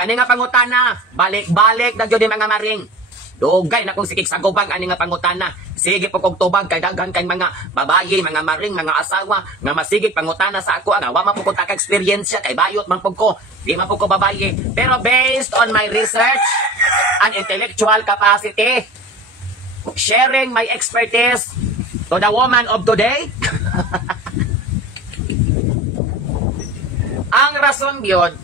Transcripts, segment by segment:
Kani nga pangutana, balik-balik na jud mga maring. Dugay na kung sikik sa gubang ani nga pangutana. Sige po kog tubag kay daghan kay mga babayi, mga maring, mga asawa nga masigig pangutana sa ako nga wa man pud ko ta experience kay bayot man pud ko. Di man pud ko babayi. Pero based on my research and intellectual capacity, sharing my expertise to the woman of today. Ang rason gyud,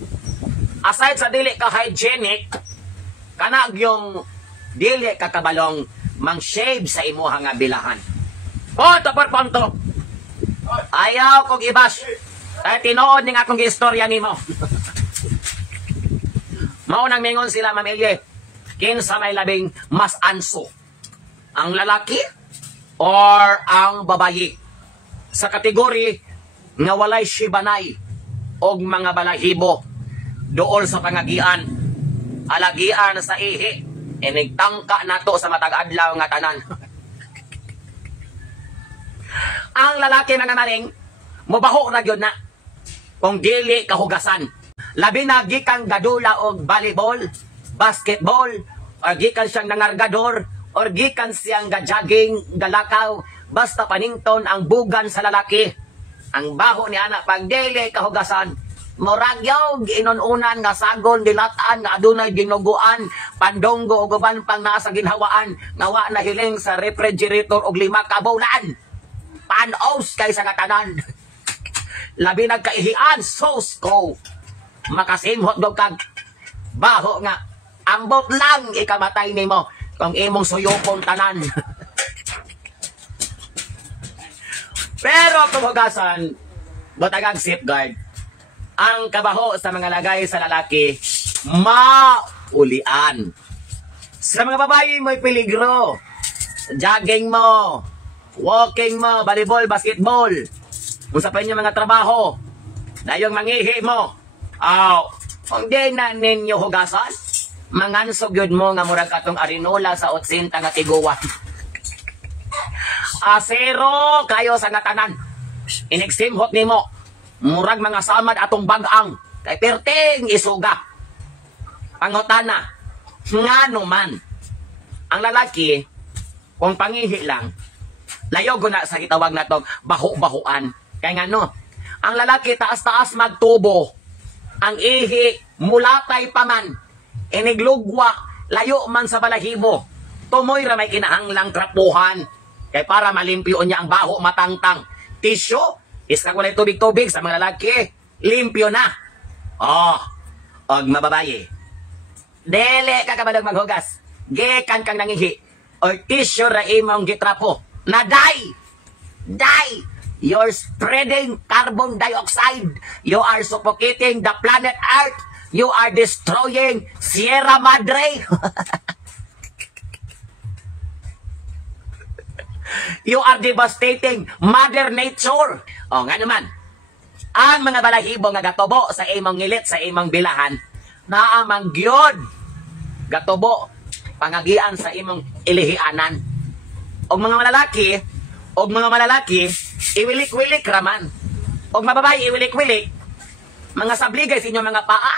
aside sa dili ka hygienic, kana yung dili ka kabalong mang-shave sa imuha nga bilahan. Punto por punto. Ayaw kong ibash. Kaya tinuod ning akong istorya nimo. Maunang mingon sila, mamilye, kinsa may labing mas anso? Ang lalaki or ang babayi? Sa kategori nga walay shibanay og mga balahibo dool sa pangagian, alagian sa ihi, inigtangka nato sa matag adlaw nga tanan. Ang lalaki mga maring mubaho ra gyud na kung dili kahugasan. Labi na gikan gadula og volleyball, basketball, or gikan siyang nangargador, or gikan siyang gajogging, galakaw, basta panington ang bugan sa lalaki. Ang baho ni anak pag dili kahugasan, moragyaw giinununan nga sagon dilataan nga adunay ginuguan, pandonggo ug uban pang naa sa ginhawaan nga wa na hiling sa refrigerator og 5 ka bulan. Panos kay sa katanan. Labi nagkaihian sos ko. Makasimhot daw kag baho nga ambot lang ikamatay nimo kung imong suyopon tanan. Pero kumugasan, batagang safeguard. Ang kabaho sa mga lagay sa lalaki, maulian. Sa mga babae, may peligro. Jogging mo, walking mo, volleyball, basketball. Kung sa panyo mga trabaho, na yung mangihi mo, kung di na ninyo hugasan, mangansog yun mo nga murag atong arinola sa 80 nga tiguan. Asero kayo sa ngatanan. Ineximhot nimo murag mga samad atong bagang kay perting isuga. Pangutana, ngano man ang lalaki kung pangihi lang, layo guna sa gitawag natong baho-bahuan. Kay ngano, ang lalaki taas-taas magtubo, ang ihi mulatay pa man, iniglugwa layo man sa balahibo, tumoy ra may kinahanglang trapuhan kay para malimpyo niya ang baho matangtang. Tisyo, iska ko na tubig-tubig sa mga lalaki, limpyo na. Og mababaye, dele ka kabalag maghugas, gikan kang nangihi, o tisyo ra imong gitrapo, na die, you're spreading carbon dioxide, you are suffocating the planet Earth, you are destroying Sierra Madre. You are devastating Mother Nature. O nga naman, ang mga balahibo nga gatobo sa imong ngilit, sa imong bilahan, naamang gyud gatobo pangagian sa imong ilihianan. Og mga malalaki, iwilik-wilik raman. Og mababayi, iwilik-wilik, mga sabligay sa inyong mga paa,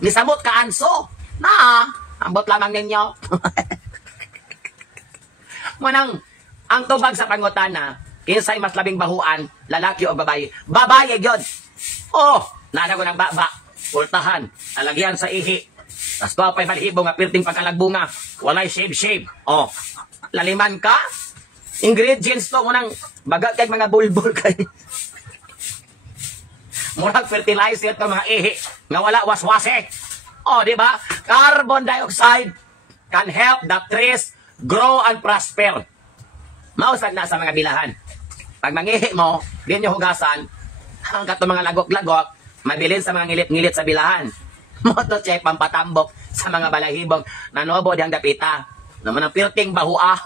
nisamot ka anso, na, ambot lamang ninyo. Munang, ang tubag sa pangutana, kinsay mas labing bahuan, lalaki o babae? Babae yun. Nada ko ng baba, pultahan, alagyan sa ihi. Tas ko apay balhibo nga pirting pagkalagbunga, walay shave. Laliman ka? Ingredients to, munang baga kay mga bulbul kay. Murag fertilizer to mga ihi, nga wala waswase. Di ba? Carbon dioxide can help the trees grow and prosper. Mausag na sa mga bilahan. Pag mangihi mo, di nyo hugasan, ang kato mga lagok-lagok, mabilin sa mga ngilit-ngilit sa bilahan. Moto check pampatambok sa mga balahibog, nanobo diyang dapita. Naman ang pirting bahua.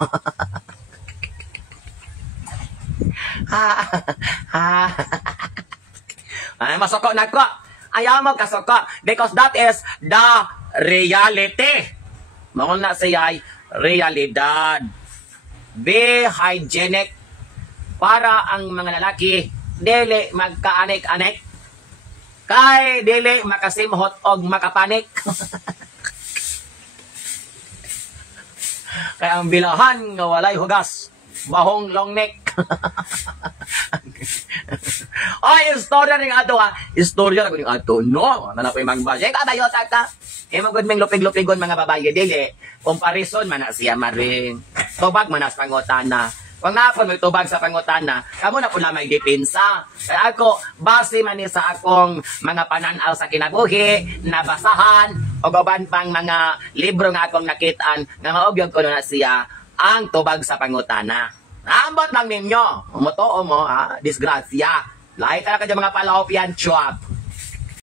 Masoko na ko. Ayaw mo kasoko. Because that is the reality. Mauna siya ay realidad. Be hygienic para ang mga lalaki dili magkaanek-anek. Kay dili makasimhot og makapanik. Kay ang bilahan nga walay hugas, bahong long neck. Ay, istorya ning ato ha. Istorya ning ato. No, na po imang baje. Kabayo ta. Imo gud ming lupig-lupigon mga babae dili. Comparison man na siya maring. Tubag man as pangutana. Kung nga po may tubag sa pangutana, kamo na po na may depensa. Kaya ako, base man ni sa akong mga pananaw sa kinabuhi, nabasahan, o gaban pang mga libro nga akong nakitaan, nga maugyog ko na siya ang tubag sa pangutana. Ambot lang ninyo. Umuto mo, ha? Disgrasya. Lahi ka na ka dyan mga palaopian, chwap.